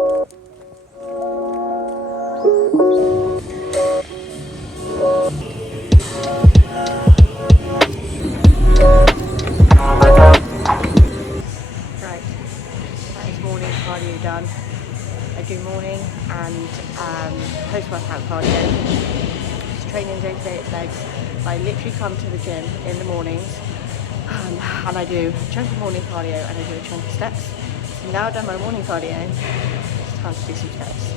Right, that is morning cardio done. I do morning and post-workout cardio. Just training day to day at legs. I literally come to the gym in the mornings and I do a chunk of morning cardio and I do a chunk of steps. So now I've done my morning cardio, it's time to do some steps.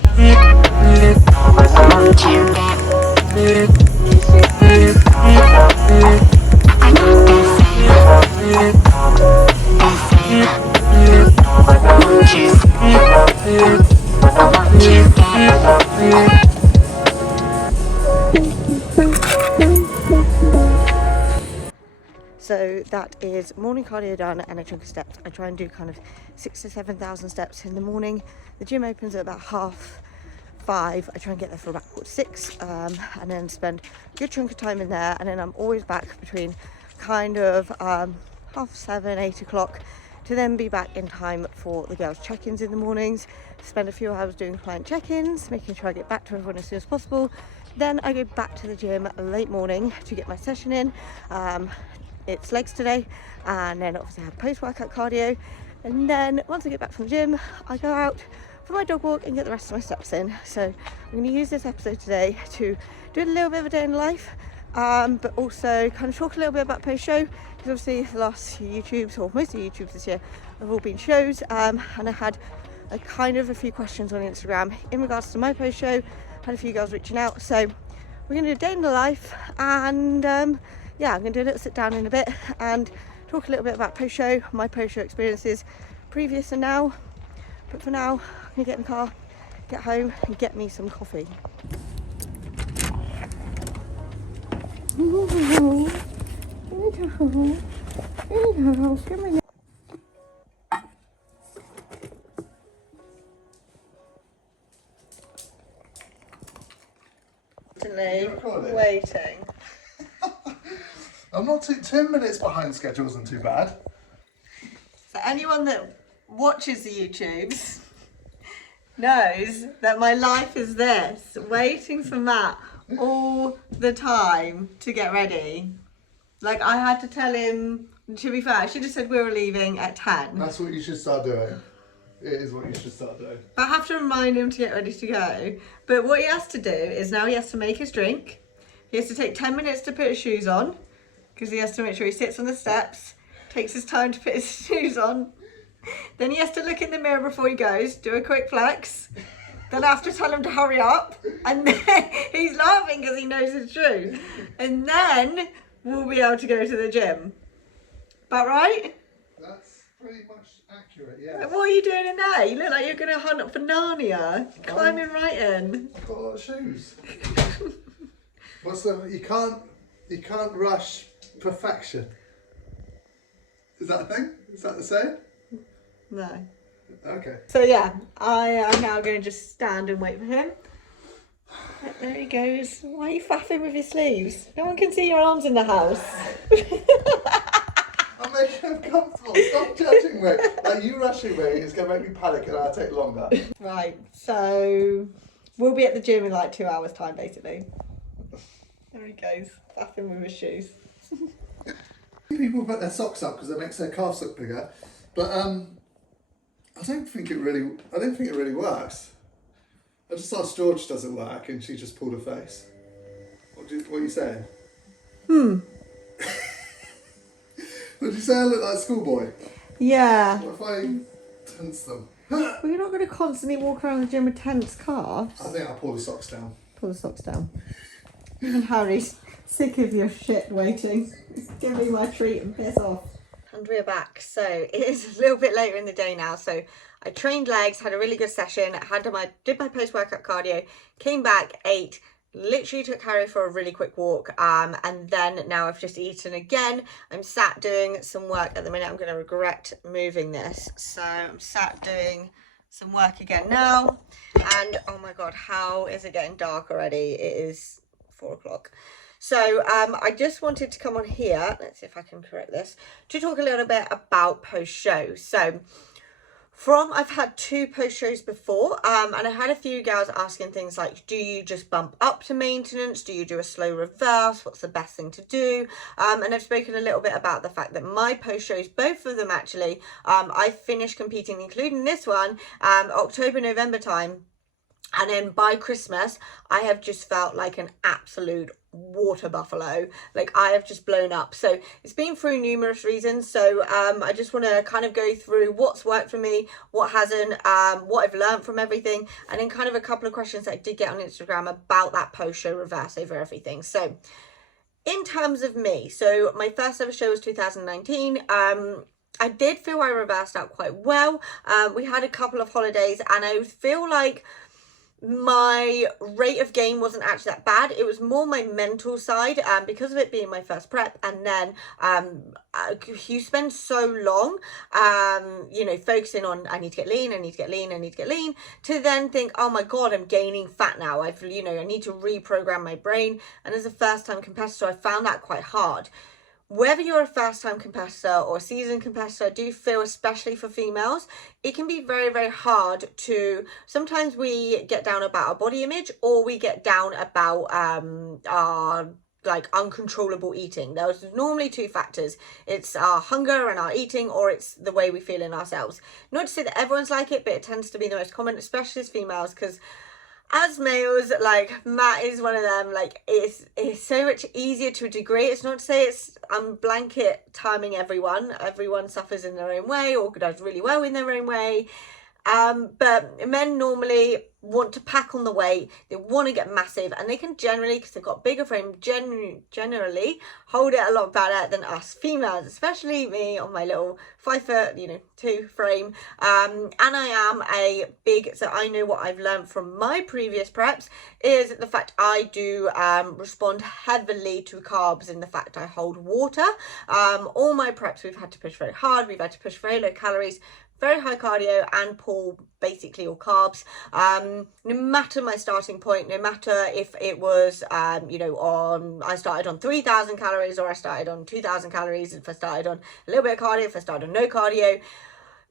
So that is morning cardio done and a chunk of steps. I try and do kind of 6,000 to 7,000 steps in the morning. The gym opens at about 5:30. I try and get there for about 5:45, and then spend a good chunk of time in there. And then I'm always back between kind of 7:30, 8 o'clock to then be back in time for the girls' check-ins in the mornings. Spend a few hours doing client check-ins, making sure I get back to everyone as soon as possible. Then I go back to the gym late morning to get my session in. It's legs today, and then obviously I have post-workout cardio, and then once I get back from the gym I go out for my dog walk and get the rest of my steps in. So I'm going to use this episode today to do a little bit of a day in life, but also kind of talk a little bit about post-show, because obviously the last few YouTubes, or most of the YouTubes this year, have all been shows, and I had a few questions on Instagram in regards to my post-show. Had a few girls reaching out, so we're going to do a day in the life, and yeah, I'm going to do a little sit down in a bit and talk a little bit about post-show, my post-show experiences, previous and now. But for now, I'm going to get in the car, get home and get me some coffee. Waiting. I'm not 10 minutes behind schedule isn't too bad. So anyone that watches the YouTubes knows that my life is this, waiting for Matt all the time to get ready. Like, I had to tell him, to be fair, I should have said we were leaving at 10. That's what you should start doing. It is what you should start doing. I have to remind him to get ready to go. But what he has to do is now he has to make his drink. He has to take 10 minutes to put his shoes on, because he has to make sure he sits on the steps, takes his time to put his shoes on. Then he has to look in the mirror before he goes, do a quick flex. Then I have to tell him to hurry up. And then he's laughing because he knows it's true. And then we'll be able to go to the gym. About right? That's pretty much accurate, yeah. What are you doing in there? You look like you're going to hunt for Narnia. Climbing right in. I've got a lot of shoes. You can't rush perfection. Is that a thing? Is that the saying? No. Okay. So yeah, I am now going to just stand and wait for him. There he goes. Why are you faffing with your sleeves? No one can see your arms in the house. I'm making him comfortable. Stop judging me. Like, you rushing me is going to make me panic and I'll take longer. Right, so we'll be at the gym in like 2 hours time basically. There he goes, faffing with his shoes. People put their socks up because it makes their calves look bigger, but I don't think it really works. I just asked George, does it work? And she just pulled her face. What are you saying? Did you say I look like a schoolboy? Yeah. What if I tense them? Well, you're not going to constantly walk around the gym with tense calves. I think I'll pull the socks down. Pull the socks down. Even Harry's sick of your shit waiting. Give me my treat and piss off. And we're back. So it is a little bit later in the day now. So I trained legs, had a really good session, did my post-workout cardio, came back, ate, literally took Harry for a really quick walk, and then now I've just eaten again. I'm sat doing some work at the minute. I'm going to regret moving this. So I'm sat doing some work again now, and oh my god, how is it getting dark already? It is 4 o'clock. So I just wanted to come on here, let's see if I can correct this, to talk a little bit about post-show. So I've had 2 post shows before, and I had a few girls asking things like, do you just bump up to maintenance? Do you do a slow reverse? What's the best thing to do? And I've spoken a little bit about the fact that my post shows, both of them actually, I finished competing, including this one, October, November time. And then by Christmas, I have just felt like an absolute water buffalo. Like, I have just blown up. So it's been through numerous reasons. So I just want to kind of go through what's worked for me, what hasn't, what I've learned from everything, and then kind of a couple of questions that I did get on Instagram about that post show reverse over everything. So in terms of me, so my first ever show was 2019. I did feel I reversed out quite well. We had a couple of holidays, and I feel like my rate of gain wasn't actually that bad. It was more my mental side, because of it being my first prep, and then you spend so long you know, focusing on I need to get lean, to then think, oh my god, I'm gaining fat now. I need to reprogram my brain. And as a first time competitor, I found that quite hard. Whether you're a first-time competitor or a seasoned competitor, I do feel, especially for females, it can be very, very hard to, sometimes we get down about our body image, or we get down about our like uncontrollable eating. There's normally 2 factors. It's our hunger and our eating, or it's the way we feel in ourselves. Not to say that everyone's like it, but it tends to be the most common, especially as females, because as males, like, Matt is one of them. Like, it's so much easier to a degree. It's not to say I'm blanket timing everyone. Everyone suffers in their own way or does really well in their own way. But men normally want to pack on the weight, they want to get massive, and they can generally, because they've got bigger frame, generally hold it a lot better than us females, especially me on my little 5'2" frame. And I am so I know what I've learned from my previous preps is the fact I do respond heavily to carbs, in the fact I hold water. All my preps, we've had to push very hard, we've had to push very low calories, very high cardio, and pull basically all carbs. No matter my starting point, no matter if it was I started on 3,000 calories or I started on 2,000 calories, if I started on a little bit of cardio, if I started on no cardio,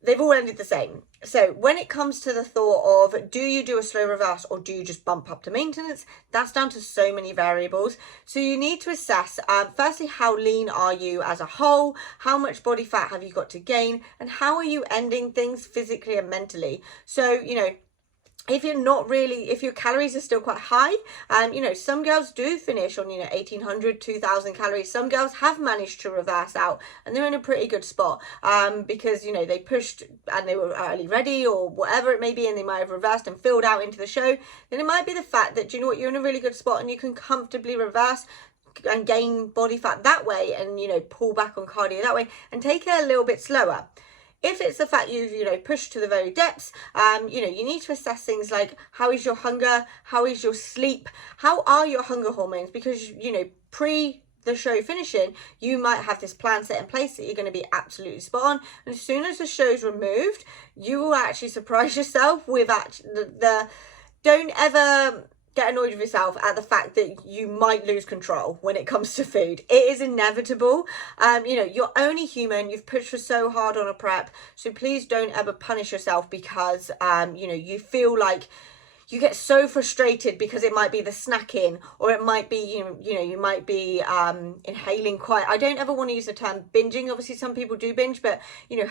they've all ended the same. So when it comes to the thought of, do you do a slow reverse or do you just bump up to maintenance? That's down to so many variables. So you need to assess, firstly, how lean are you as a whole? How much body fat have you got to gain? And how are you ending things physically and mentally? So, if your calories are still quite high, some girls do finish on 1,800, 2,000 calories. Some girls have managed to reverse out, and they're in a pretty good spot, because they pushed and they were early ready or whatever it may be, and they might have reversed and filled out into the show. Then it might be the fact that, you're in a really good spot and you can comfortably reverse and gain body fat that way, and pull back on cardio that way, and take it a little bit slower. If it's the fact you've pushed to the very depths, you need to assess things like, how is your hunger, how is your sleep, how are your hunger hormones? Because pre the show finishing, you might have this plan set in place that you're going to be absolutely spot on, and as soon as the show's removed, you will actually surprise yourself with don't ever get annoyed with yourself at the fact that you might lose control when it comes to food. It is inevitable. You're only human. You've pushed for so hard on a prep, so please don't ever punish yourself because you feel like you get so frustrated because it might be the snacking, or it might be you might be inhaling quite. I don't ever want to use the term binging. Obviously some people do binge, but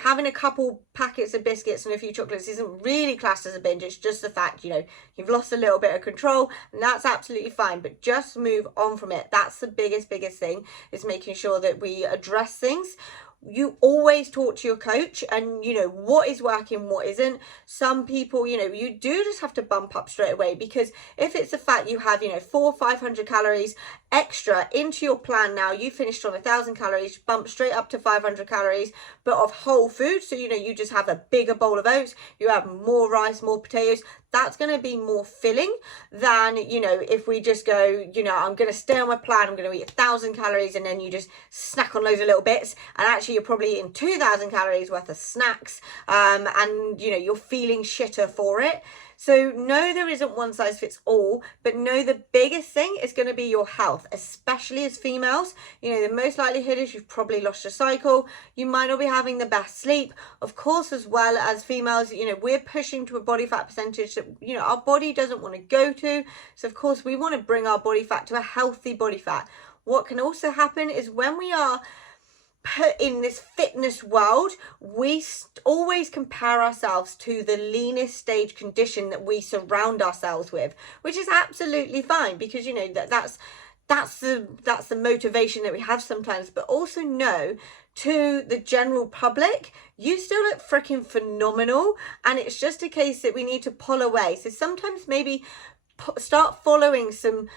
having a couple packets of biscuits and a few chocolates isn't really classed as a binge. It's just the fact you've lost a little bit of control, and that's absolutely fine, but just move on from it. That's the biggest thing, is making sure that we address things. You always talk to your coach and what is working, what isn't. Some people you do just have to bump up straight away, because if it's the fact you have 400-500 calories extra into your plan, now you finished on 1,000 calories, bump straight up to 500 calories, but of whole food. So you just have a bigger bowl of oats, you have more rice, more potatoes. That's going to be more filling than if we just go I'm going to stay on my plan, I'm going to eat 1,000 calories, and then you just snack on loads of little bits, and actually you're probably eating 2,000 calories worth of snacks, and you're feeling shitter for it. So no, there isn't one size fits all, but no, the biggest thing is going to be your health, especially as females. You know, the most likelihood is you've probably lost your cycle. You might not be having the best sleep. Of course, as well as females, you know, we're pushing to a body fat percentage that, you know, our body doesn't want to go to. So of course, we want to bring our body fat to a healthy body fat. What can also happen is when we are put in this fitness world, we always compare ourselves to the leanest stage condition that we surround ourselves with, which is absolutely fine, because you know that's the motivation that we have sometimes. But also know, to the general public, you still look freaking phenomenal, and it's just a case that we need to pull away. So sometimes maybe start following some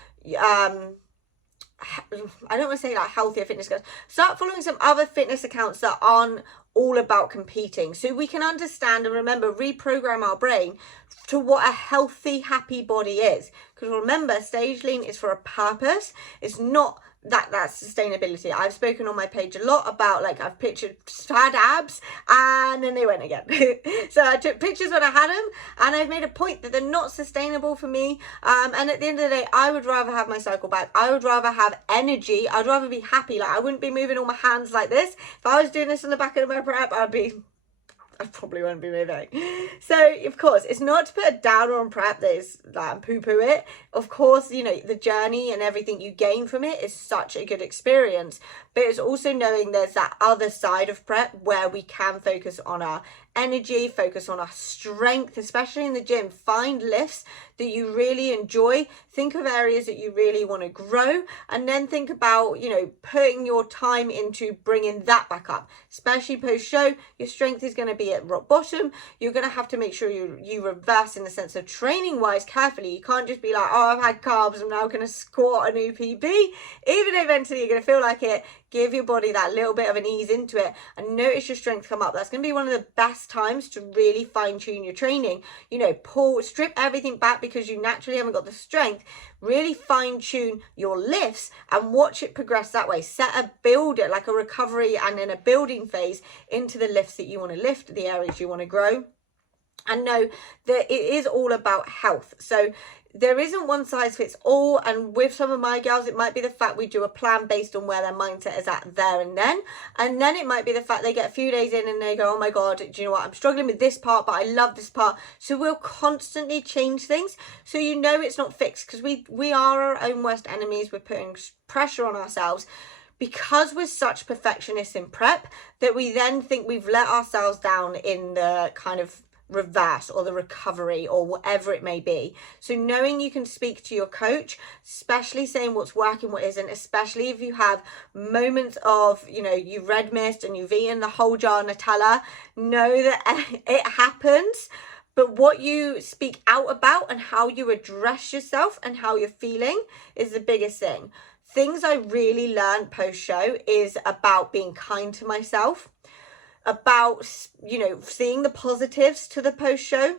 I don't want to say like healthier fitness accounts. Start following some other fitness accounts that aren't all about competing, so we can understand and remember, reprogram our brain to what a healthy, happy body is. Because remember, stage lean is for a purpose. It's not that's sustainability. I've spoken on my page a lot about, like, I've pictured fat abs and then they went again. So I took pictures when I had them, and I've made a point that they're not sustainable for me. And at the end of the day, I would rather have my cycle back. I would rather have energy. I'd rather be happy. Like, I wouldn't be moving all my hands like this. If I was doing this in the back of my prep, I probably won't be moving. So of course, it's not to put a downer on prep that is like poo-poo it. Of course, you know, the journey and everything you gain from it is such a good experience, but it's also knowing there's that other side of prep where we can focus on our energy, focus on our strength, especially in the gym. Find lifts that you really enjoy. Think of areas that you really want to grow, and then think about, you know, putting your time into bringing that back up. Especially post show, your strength is going to be at rock bottom. You're going to have to make sure you reverse in the sense of training wise carefully. You can't just be like, oh, I've had carbs, I'm now going to squat a new PB. Even eventually you're going to feel like it. Give your body that little bit of an ease into it and notice your strength come up. That's going to be one of the best times to really fine tune your training. You know, strip everything back because you naturally haven't got the strength. Really fine tune your lifts and watch it progress that way. Set a builder, like a recovery and then a building phase into the lifts that you want to lift, the areas you want to grow. And know that it is all about health. So there isn't one size fits all, and with some of my girls it might be the fact we do a plan based on where their mindset is at there and then it might be the fact they get a few days in and they go, oh my god, do you know what, I'm struggling with this part but I love this part. So we'll constantly change things, so you know it's not fixed, because we are our own worst enemies. We're putting pressure on ourselves because we're such perfectionists in prep that we then think we've let ourselves down in the kind of reverse or the recovery or whatever it may be. So knowing you can speak to your coach, especially saying what's working, what isn't, especially if you have moments of, you know, you've red mist and you've eaten the whole jar of Nutella, know that it happens. But what you speak out about and how you address yourself and how you're feeling is the biggest thing. Things I really learned post-show is about being kind to myself, about, you know, seeing the positives to the post-show,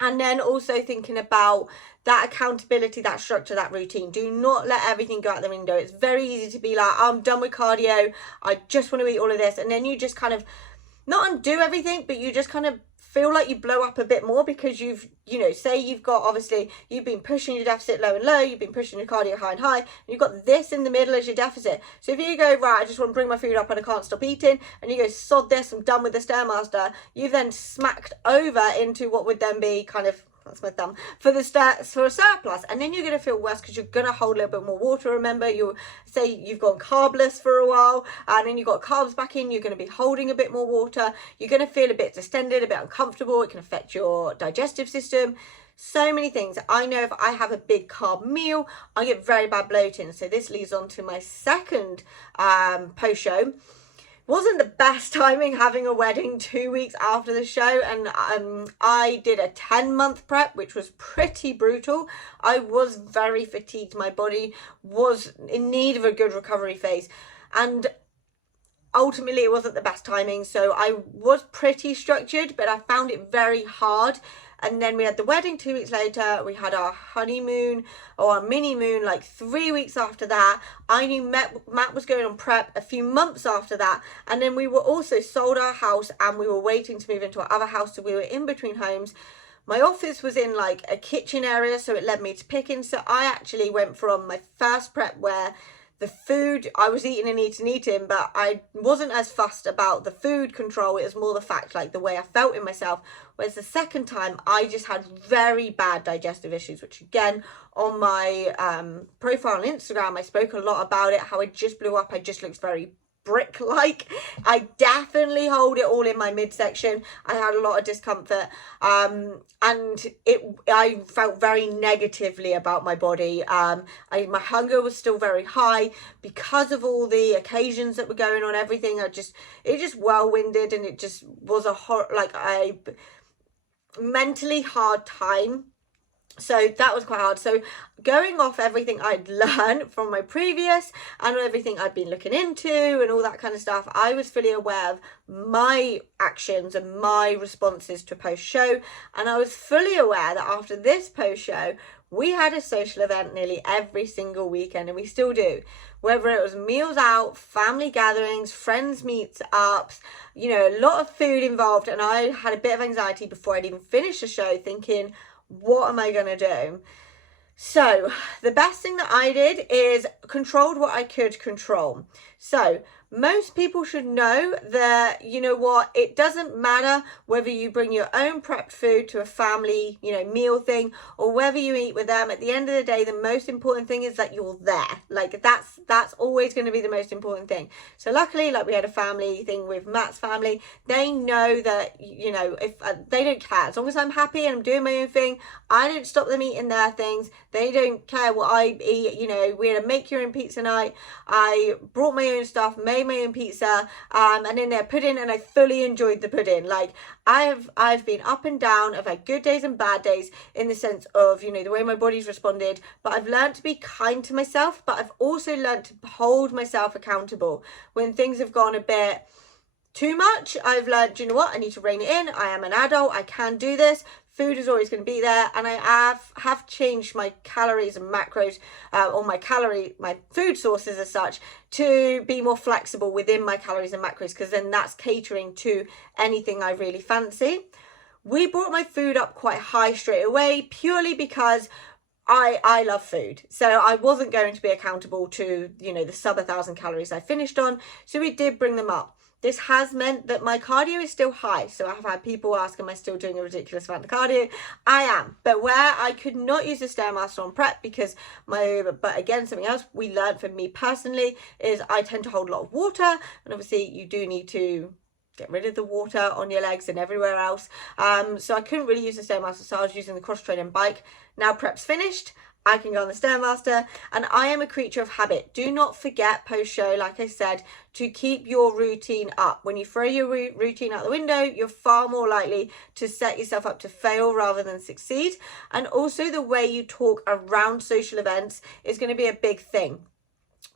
and then also thinking about that accountability, that structure, that routine. Do not let everything go out the window. It's very easy to be like, I'm done with cardio, I just want to eat all of this, and then you just kind of not undo everything, but you just kind of feel like you blow up a bit more because you've, you know, say you've got, obviously you've been pushing your deficit low and low, you've been pushing your cardio high and high, and you've got this in the middle as your deficit. So if you go, right, I just want to bring my food up and I can't stop eating, and you go, sod this, I'm done with the Stairmaster, you've then smacked over into what would then be kind of, that's my thumb, for a surplus, and then you're going to feel worse because you're going to hold a little bit more water. Remember, you say you've gone carbless for a while and then you got carbs back in, you're going to be holding a bit more water, you're going to feel a bit distended, a bit uncomfortable, it can affect your digestive system. So many things. I know if I have a big carb meal, I get very bad bloating. So this leads on to my second post show. Wasn't the best timing having a wedding 2 weeks after the show, and I did a 10-month prep, which was pretty brutal. I was very fatigued. My body was in need of a good recovery phase, and ultimately it wasn't the best timing. So I was pretty structured, but I found it very hard. And then we had the wedding 2 weeks later. We had our honeymoon or our mini moon like 3 weeks after that. I knew Matt was going on prep a few months after that. And then we were also sold our house and we were waiting to move into our other house. So we were in between homes. my office was in like a kitchen area, so it led me to picking. So I actually went from my first prep where the food I was eating and eating, but I wasn't as fussed about the food control. It was more the fact, like, the way I felt in myself. Whereas the second time, I just had very bad digestive issues, which again, on my profile on Instagram, I spoke a lot about it, how I just blew up. I just looked very brick-like. I definitely hold it all in my midsection. I had a lot of discomfort, and I felt very negatively about my body. My hunger was still very high because of all the occasions that were going on, everything. It just whirlwinded, and it just was a mentally hard time. So that was quite hard. So going off everything I'd learned from my previous and everything I'd been looking into and all that kind of stuff, I was fully aware of my actions and my responses to post-show. And I was fully aware that after this post-show, we had a social event nearly every single weekend, and we still do. Whether it was meals out, family gatherings, friends meets ups, a lot of food involved. And I had a bit of anxiety before I'd even finished the show, thinking, what am I going to do? So the best thing that I did is controlled what I could control. So most people should know that, it doesn't matter whether you bring your own prepped food to a family, meal thing, or whether you eat with them. At the end of the day, the most important thing is that you're there. Like, that's always going to be the most important thing. So luckily, like, we had a family thing with Matt's family. They know that, if they don't care, as long as I'm happy and I'm doing my own thing, I don't stop them eating their things. They don't care what I eat. We had a make your own pizza night. I brought my own stuff, made my own pizza, and in there pudding, and I fully enjoyed the pudding. Like, I've been up and down. I've had good days and bad days in the sense of, the way my body's responded, but I've learned to be kind to myself, but I've also learned to hold myself accountable when things have gone a bit too much. I've learned, I need to rein it in. I am an adult. I can do this. Food is always going to be there, and I have changed my calories and macros, or my food sources as such, to be more flexible within my calories and macros, because then that's catering to anything I really fancy. We brought my food up quite high straight away, purely because I love food. So I wasn't going to be accountable to, the sub 1,000 calories I finished on. So we did bring them up. This has meant that my cardio is still high. So I've had people ask, am I still doing a ridiculous amount of cardio? I am. But where I could not use the Stairmaster on prep because but again, something else we learned from me personally is I tend to hold a lot of water. And obviously you do need to get rid of the water on your legs and everywhere else. So I couldn't really use the Stairmaster. So I was using the cross training bike. Now prep's finished, I can go on the Stairmaster, and I am a creature of habit. Do not forget post-show, like I said, to keep your routine up. When you throw your routine out the window, you're far more likely to set yourself up to fail rather than succeed. And also the way you talk around social events is going to be a big thing.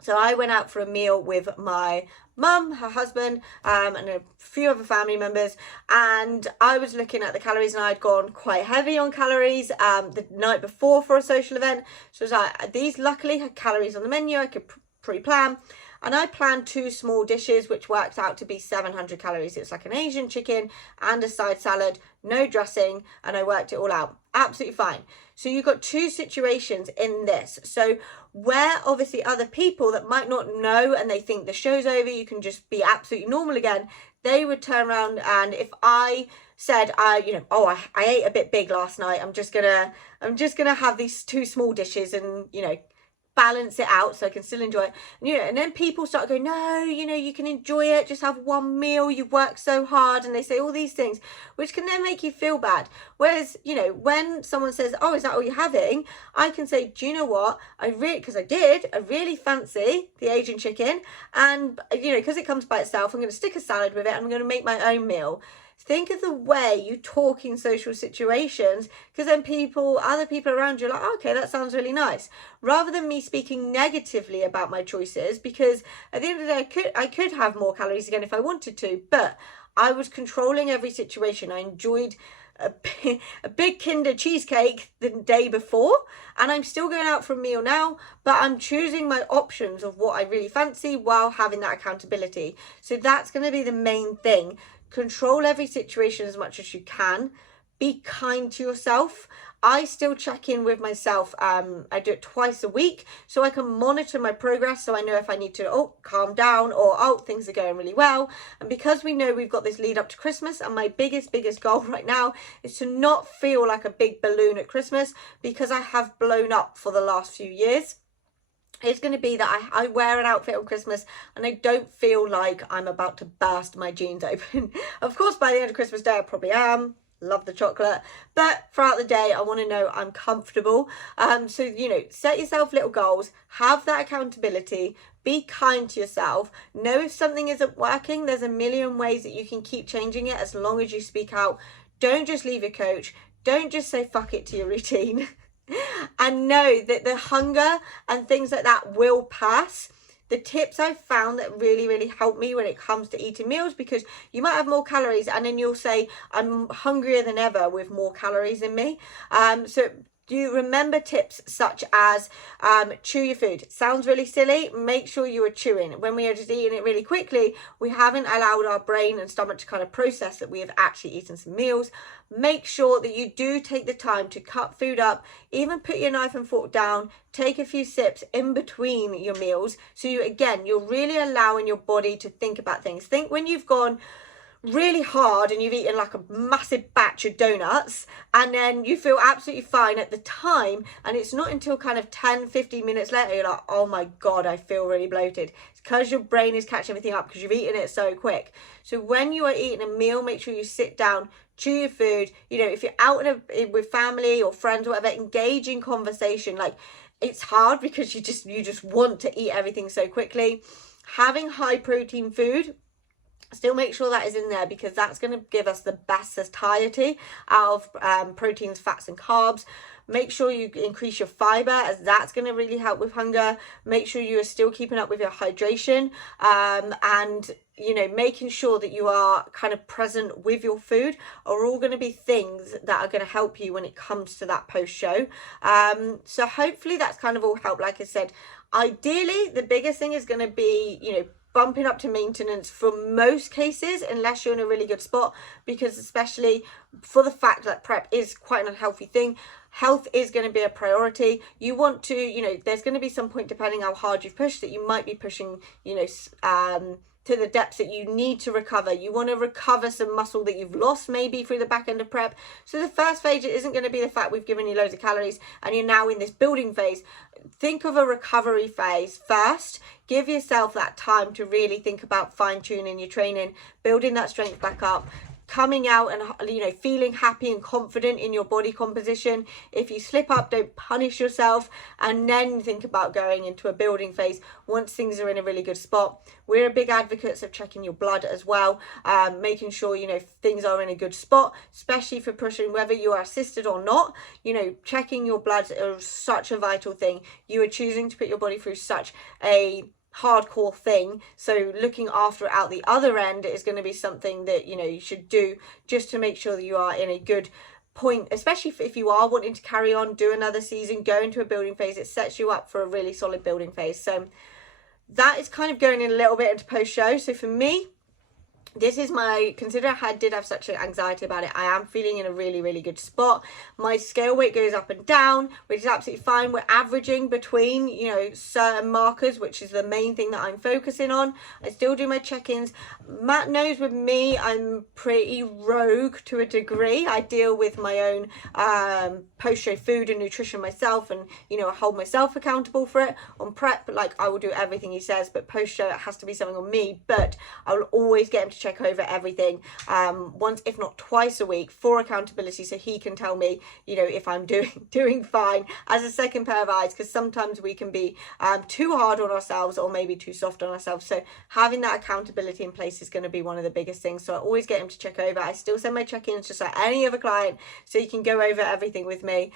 So I went out for a meal with my mum, her husband, and a few other family members, and I was looking at the calories, and I'd gone quite heavy on calories the night before for a social event. So I was like, these luckily had calories on the menu. I could pre-plan, and I planned 2 small dishes, which worked out to be 700 calories. It's like an Asian chicken and a side salad, no dressing, and I worked it all out. Absolutely fine. So you've got 2 situations in this. So where obviously other people that might not know and they think the show's over, you can just be absolutely normal again, they would turn around, and if I said, I ate a bit big last night, I'm just gonna have these 2 small dishes and, balance it out so I can still enjoy it. And then people start going, no, you can enjoy it, just have one meal, you work so hard, and they say all these things, which can then make you feel bad. Whereas, when someone says, oh, is that all you're having? I can say, do you know what? I really fancy the Asian chicken, and, because it comes by itself, I'm going to stick a salad with it, I'm going to make my own meal. Think of the way you talk in social situations, because then other people around you are like, oh, okay, that sounds really nice, rather than me speaking negatively about my choices, because at the end of the day, I could have more calories again if I wanted to, but I was controlling every situation. I enjoyed a big Kinder cheesecake the day before, and I'm still going out for a meal now, but I'm choosing my options of what I really fancy while having that accountability. So that's going to be the main thing. Control every situation as much as you can. Be kind to yourself. I still check in with myself. I do it twice a week so I can monitor my progress, so I know if I need to calm down, or things are going really well. And because we know we've got this lead up to Christmas, and my biggest goal right now is to not feel like a big balloon at Christmas, because I have blown up for the last few years. It's going to be that I wear an outfit on Christmas and I don't feel like I'm about to burst my jeans open. Of course, by the end of Christmas Day, I probably am. Love the chocolate, but throughout the day I want to know I'm comfortable. So, you know, set yourself little goals, have that accountability, be kind to yourself, know if something isn't working. There's a million ways that you can keep changing it as long as you speak out. Don't just leave your coach, don't just say fuck it to your routine. And know that the hunger and things like that will pass. The tips I've found that really help me when it comes to eating meals, because you might have more calories and then you'll say, I'm hungrier than ever with more calories in me. So do you remember tips such as chew your food? Sounds really silly. Make sure you are chewing. When we are just eating it really quickly, we haven't allowed our brain and stomach to kind of process that we have actually eaten some meals. Make sure that you do take the time to cut food up, even put your knife and fork down, take a few sips in between your meals. So you're really allowing your body to think about things. Think when you've gone really hard and you've eaten like a massive batch of donuts and then you feel absolutely fine at the time, and it's not until kind of 10-15 minutes later you're like, oh my god, I feel really bloated. It's because your brain is catching everything up because you've eaten it so quick. So when you are eating a meal, make sure you sit down, chew your food. You know, if you're out with family or friends or whatever, engage in conversation. Like, it's hard because you just want to eat everything so quickly. Having high protein food, still make sure that is in there, because that's going to give us the best satiety out of proteins, fats and carbs. Make sure you increase your fiber, as that's going to really help with hunger. Make sure you are still keeping up with your hydration, and you know, making sure that you are kind of present with your food are all going to be things that are going to help you when it comes to that post show. So hopefully that's kind of all helped. Like I said, ideally the biggest thing is going to be, you know, bumping up to maintenance for most cases, unless you're in a really good spot, because especially for the fact that prep is quite an unhealthy thing, health is going to be a priority. You want to, you know, there's going to be some point, depending how hard you've pushed, that you might be pushing, you know, to the depths that you need to recover. You want to recover some muscle that you've lost maybe through the back end of prep. So the first phase isn't going to be the fact we've given you loads of calories and you're now in this building phase. Think of a recovery phase first. Give yourself that time to really think about fine-tuning your training, building that strength back up, coming out and, you know, feeling happy and confident in your body composition. If you slip up, don't punish yourself, and then think about going into a building phase once things are in a really good spot. We're big advocates of checking your blood as well, making sure, you know, things are in a good spot, especially for pushing, whether you are assisted or not. You know, checking your blood is such a vital thing. You are choosing to put your body through such a hardcore thing, so looking after it out the other end is going to be something that, you know, you should do just to make sure that you are in a good point, especially if you are wanting to carry on, do another season, go into a building phase. It sets you up for a really solid building phase. So that is kind of going in a little bit into post show. So for me, this is considering I did have such an anxiety about it, I am feeling in a really good spot. My scale weight goes up and down, which is absolutely fine. We're averaging between, you know, certain markers, which is the main thing that I'm focusing on. I still do my check-ins. Matt knows with me, I'm pretty rogue to a degree. I deal with my own post-show food and nutrition myself, and, you know, I hold myself accountable for it. On prep, like, I will do everything he says, but post-show, it has to be something on me. But I will always get him to check over everything once, if not twice a week, for accountability, so he can tell me, you know, if I'm doing fine, as a second pair of eyes, because sometimes we can be too hard on ourselves or maybe too soft on ourselves. So having that accountability in place is going to be one of the biggest things. So I always get him to check over. I still send my check-ins just like any other client, so you can go over everything with me.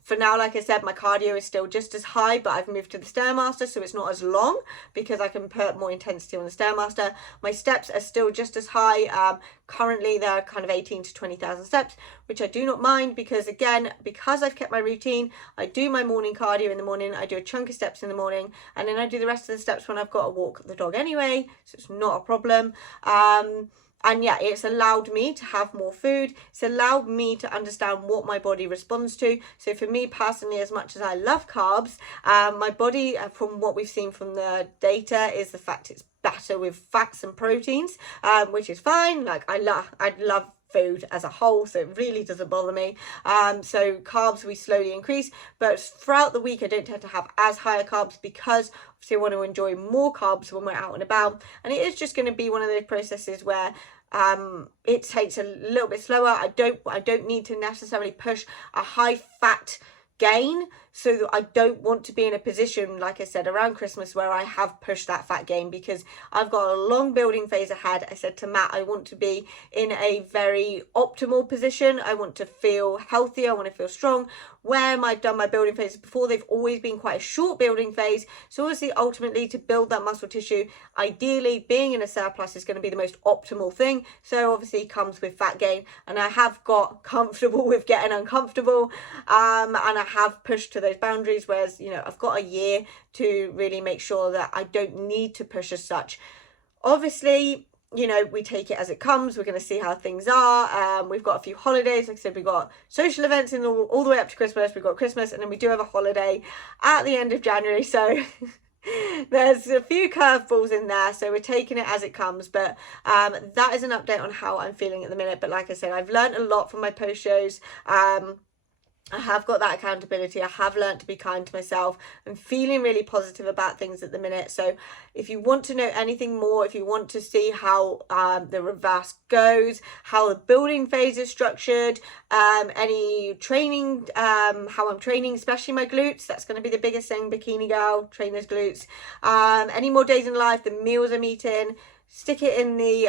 For now, like I said, my cardio is still just as high, but I've moved to the Stairmaster, so it's not as long because I can put more intensity on the Stairmaster. My steps are still just as high. Currently, they're kind of 18 to 20,000 steps, which I do not mind, because again, because I've kept my routine, I do my morning cardio in the morning, I do a chunk of steps in the morning, and then I do the rest of the steps when I've got to walk the dog anyway, so it's not a problem. And yeah, it's allowed me to have more food. It's allowed me to understand what my body responds to. So for me personally, as much as I love carbs, my body, from what we've seen from the data, is the fact it's better with fats and proteins, which is fine. Like I love food as a whole, so it really doesn't bother me. So carbs we slowly increase, but throughout the week I don't tend to have as higher carbs, because obviously I want to enjoy more carbs when we're out and about. And it is just going to be one of those processes where it takes a little bit slower. I don't need to necessarily push a high fat gain, so that I don't want to be in a position, like I said, around Christmas where I have pushed that fat gain, because I've got a long building phase ahead. I said to Matt, I want to be in a very optimal position. I want to feel healthy. I want to feel strong. Where I've done my building phases before, they've always been quite a short building phase. So obviously, ultimately, to build that muscle tissue, ideally being in a surplus is going to be the most optimal thing. So obviously it comes with fat gain, and I have got comfortable with getting uncomfortable, and I have pushed to those boundaries, whereas, you know, I've got a year to really make sure that I don't need to push as such. Obviously, you know, we take it as it comes. We're going to see how things are. We've got a few holidays. Like I said, we've got social events in all the way up to Christmas. We've got Christmas, and then we do have a holiday at the end of January. So there's a few curveballs in there. So we're taking it as it comes. But that is an update on how I'm feeling at the minute. But like I said, I've learned a lot from my post shows. I have got that accountability. I have learned to be kind to myself. I'm feeling really positive about things at the minute. So if you want to know anything more, if you want to see how the reverse goes, how the building phase is structured, any training, how I'm training, especially my glutes, that's going to be the biggest thing. Bikini girl, train those glutes. Any more days in life, the meals I'm eating, stick it in the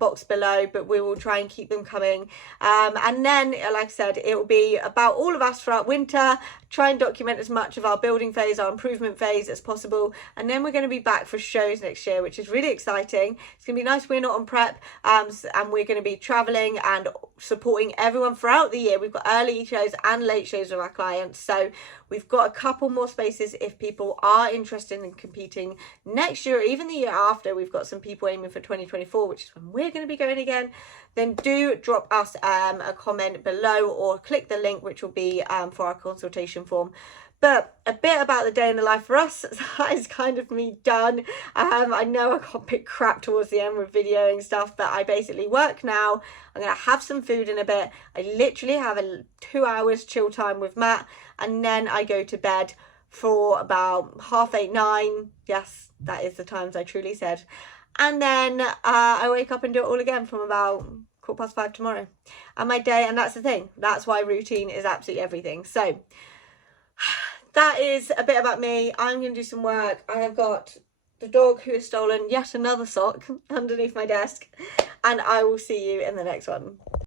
box below, but we will try and keep them coming. And then, like I said, it will be about all of us throughout winter. Try and document as much of our building phase, our improvement phase as possible. And then we're going to be back for shows next year, which is really exciting. It's going to be nice. We're not on prep, and we're going to be traveling and supporting everyone throughout the year. We've got early shows and late shows with our clients. So we've got a couple more spaces if people are interested in competing next year, or even the year after. We've got some people aiming for 2024, which is when we're going to be going again. Then do drop us a comment below, or click the link, which will be for our consultation form. But a bit about the day in the life for us, that is kind of me done. I know I got a bit crap towards the end with videoing stuff, but I basically work now. I'm going to have some food in a bit. I literally have a 2 hours chill time with Matt, and then I go to bed for about 8:30, 9. Yes, that is the times I truly said. And then I wake up and do it all again from about 5:15 tomorrow. And my day, and that's the thing, that's why routine is absolutely everything. So that is a bit about me. I'm going to do some work. I have got the dog who has stolen yet another sock underneath my desk, and I will see you in the next one.